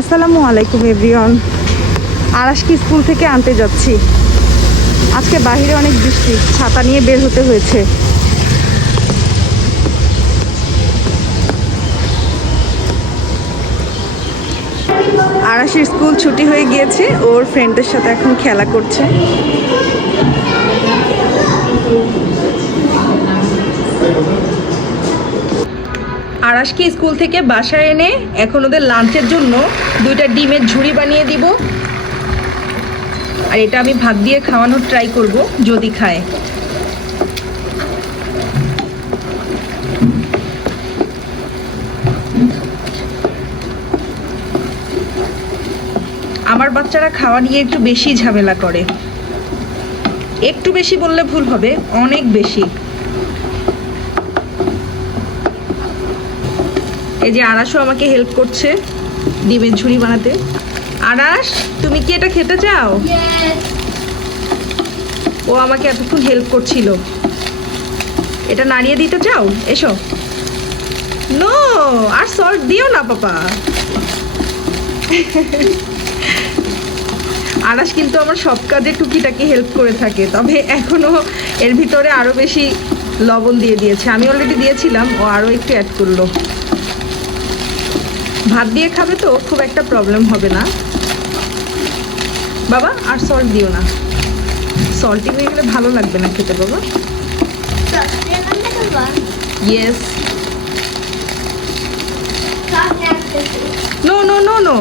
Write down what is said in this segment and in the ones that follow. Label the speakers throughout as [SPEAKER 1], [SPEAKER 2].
[SPEAKER 1] আসসালামু আলাইকুম, everyone. আরাশকি school থেকে আনতে যাচ্ছি। আজকে বাইরে অনেক বৃষ্টি, ছাতা নিয়ে বের হতে হয়েছে। আরাশির স্কুল ছুটি হয়ে গিয়েছে, ওর ফ্রেন্ডদের সাথে এখন খেলা করছে। আরাশকে স্কুল থেকে বাসায় এনে এখন ওদের লাঞ্চের জন্য দুইটা ডিমের ঝুড়ি বানিয়ে দিব। আর এটা আমি ভাত দিয়ে খাওয়ানোর ট্রাই করব, যদি খায়। আমার বাচ্চারা খাওয়া নিয়ে একটু বেশি ঝামেলা করে। একটু বেশি বললে ভুল হবে, অনেক বেশি। এই যে আরাসও আমাকে হেল্প করছে ডিমের ঝুড়ি বানাতে। আরাস তুমি কি এটা খেতে চাও? ও আমাকে এতক্ষণ হেল্প করছিল। এটা নাড়িয়ে দিতে চাও? এসো। নো আর সল্ট দিও না পাপা। আরাস কিন্তু আমার সব কাজে টুকিটাকি হেল্প করে থাকে তবে এখনও এর ভিতরে আরও বেশি লবণ দিয়ে দিয়েছে। আমি অলরেডি দিয়েছিলাম ও আরও একটু অ্যাড করল। ভাত দিয়ে খাবে তো, খুব একটা প্রবলেম হবে না। বাবা, আর সল্ট দিও না। সল্টি হয়ে গেলে ভালো লাগবে না খেতে, বাবা। Yes no no no no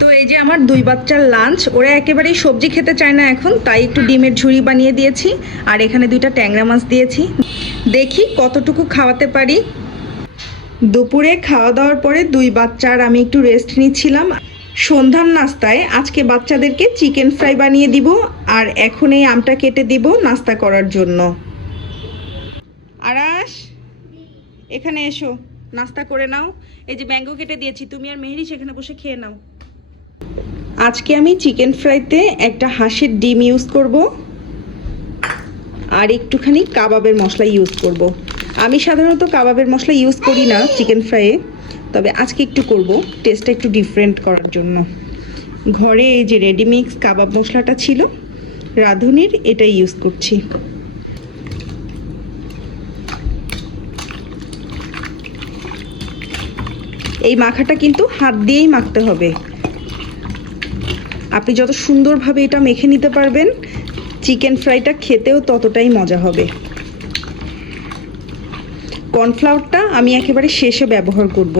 [SPEAKER 1] তো এই যে আমার দুই বাচ্চার লাঞ্চ ওরা একেবারেই সবজি খেতে চায় না এখন, তাই একটু ডিমের ঝুড়ি বানিয়ে দিয়েছি, আর এখানে দুইটা ট্যাংরা মাছ দিয়েছি। দেখি কতটুকু খাওয়াতে পারি। দুপুরে খাওয়া দাওয়ার পরে দুই বাচ্চার আমি একটু রেস্ট নিচ্ছিলাম। সন্ধ্যার নাস্তায় আজকে বাচ্চাদেরকে চিকেন ফ্রাই বানিয়ে দিব আর এখন এই আমটা কেটে দিব নাস্তা করার জন্য। আরাস এখানে এসো, নাস্তা করে নাও। এই যে ম্যাঙ্গো কেটে দিয়েছি, তুমি আর মেহেরি সেখানে বসে খেয়ে নাও। আজকে আমি চিকেন ফ্রাইতে একটা হাঁসের ডিম ইউজ করব আর একটুখানি কাবাবের মশলা ইউজ করব। আমি সাধারণত কাবাবের মশলা ইউজ করি না চিকেন ফ্রাইয়ে তবে আজকে একটু করব টেস্টটা একটু ডিফারেন্ট করার জন্য। ঘরে এই যে রেডিমিক্স কাবাব মশলাটা ছিল, রাঁধুনির এটাই ইউজ করছি। এই মাখাটা কিন্তু হাত দিয়েই মাখতে হবে। আপনি যত সুন্দরভাবে এটা মেখে নিতে পারবেন চিকেন ফ্রাইটা খেতেও ততটাই মজা হবে। কর্নফ্লাওয়ারটা আমি একেবারে শেষে ব্যবহার করব।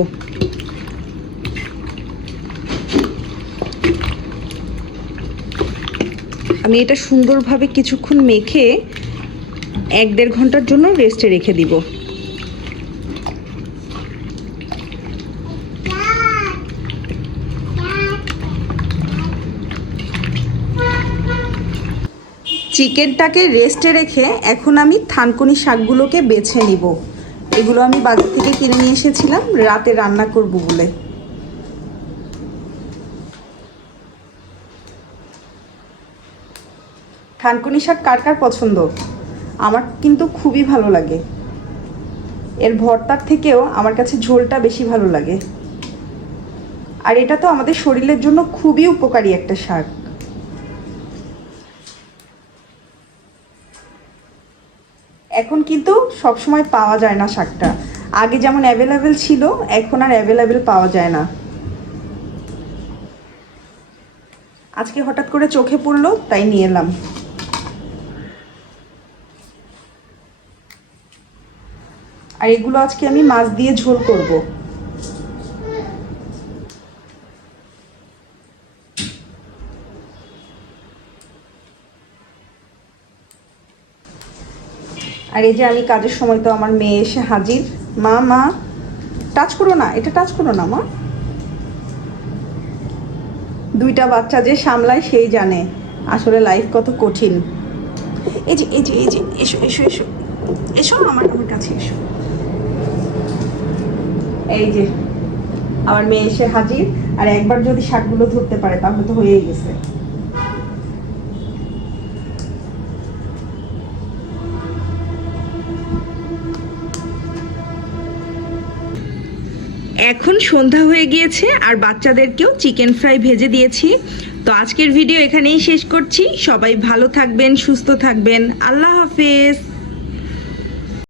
[SPEAKER 1] আমি এটা সুন্দরভাবে কিছুক্ষণ মেখে এক দেড় ঘণ্টার জন্য রেস্টে রেখে দিব। চিকেনটাকে রেস্টে রেখে এখন আমি থানকুনি শাকগুলোকে বেছে নিব। এগুলো আমি বাজার থেকে কিনে নিয়ে এসেছিলাম, রাতে রান্না করব বলে। থানকুনি শাক কার কার পছন্দ? আমার কিন্তু খুবই ভালো লাগে। এর ভর্তার থেকেও আমার কাছে ঝোলটা বেশি ভালো লাগে। আর এটা তো আমাদের শরীরের জন্য খুবই উপকারী একটা শাক। এখন কিন্তু সবসময় পাওয়া যায় না শাকটা। আগে যেমন অ্যাভেলেবেল ছিল, এখন আর অ্যাভেলেবেল পাওয়া যায় না। আজকে হঠাৎ করে চোখে পড়ল, তাই নিয়ে এলাম। আর এগুলো আজকে আমি মাছ দিয়ে ঝোল করব। আর এই যে আমি কাজের সময় তো আমার মেয়ে এসে হাজির। মা মা, টাচ করো না, এটা টাচ করো না, মা। দুইটা বাচ্চা যে সামলায় সেই জানে আসলে লাইফ কত কঠিন। এই যে এই যে এই যে, এসো এসো এসো এসো আমার আমার কাছে এসো। এই যে, আমার মেয়ে এসে হাজির, আর একবার যদি শাকগুলো ধরতে পারে তাহলে তো হয়েই গেছে। এখন সন্ধ্যা হয়ে গিয়েছে আর বাচ্চাদেরকেও চিকেন ফ্রাই ভেজে দিয়েছি। তো আজকের ভিডিও এখানেই শেষ করছি। সবাই ভালো থাকবেন, সুস্থ থাকবেন। আল্লাহ হাফেজ।